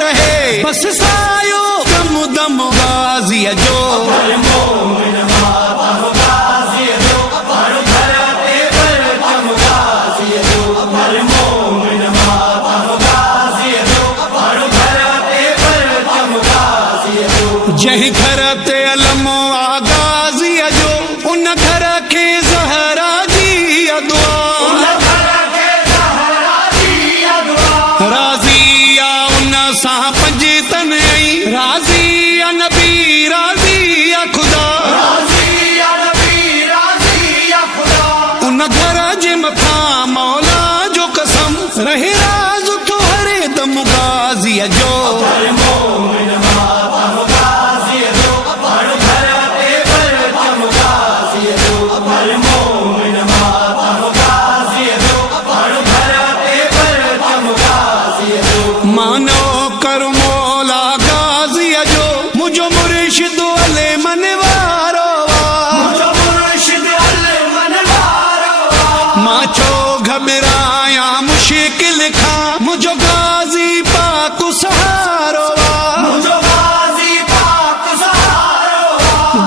रहे बस सायो दम दम गाज़ी जो। जंहिं घर ते अलमो आ गाज़ी जो उन घर खे ज़हरा जी दुआ। राज़ी आ उन सां पंज तन ऐं राज़ी आ नबी राज़ी आ ख़ुदा। उन घर जे मथां मौला जो कसम रहे राज़ तो हरे दम गाज़ी जो। मानो कर मौला गाज़ी जो मुझो मुर्शिद अले मन वारो। मां छो घबराया मुश्किल खां मुझो गाज़ी पाक सहारो।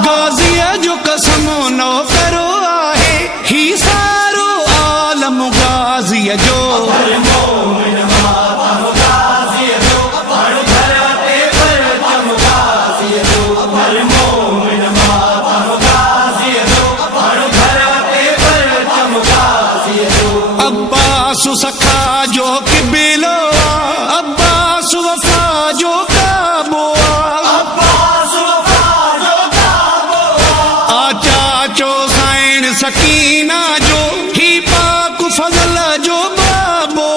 गाज़ीअ जो कसम नो करो आहे ही सारो आलम गाज़ीअ जो। अब्बास सखा जो किबिलो अब्बास वफा जो काबो। चाचो साइण सकीना जो ही पाक फज़ल जो बाबो।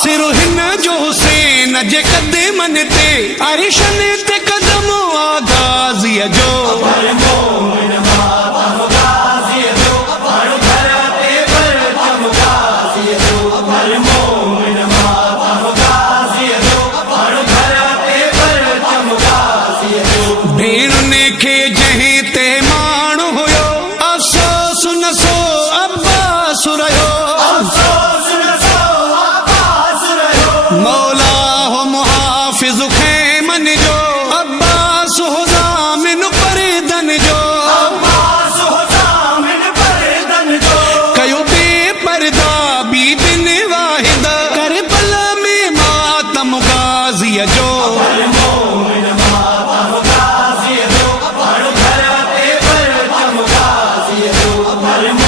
सिर हिन जो हुसैन जे कदमनि ते अरिशन ते कदम आ गाज़ीअ जो। भेणुनि खे जंहिं ते माण हुयो अफ़सोस न सो अब्बास रहियो। मौला हो मुहाफ़िज़ ख़ैमन जो अब्बास हो ज़ामिन परदन जो। कयो बेपर्दा बीबिन वाहिद करबला में मातम गाज़ीअ जो। Vale,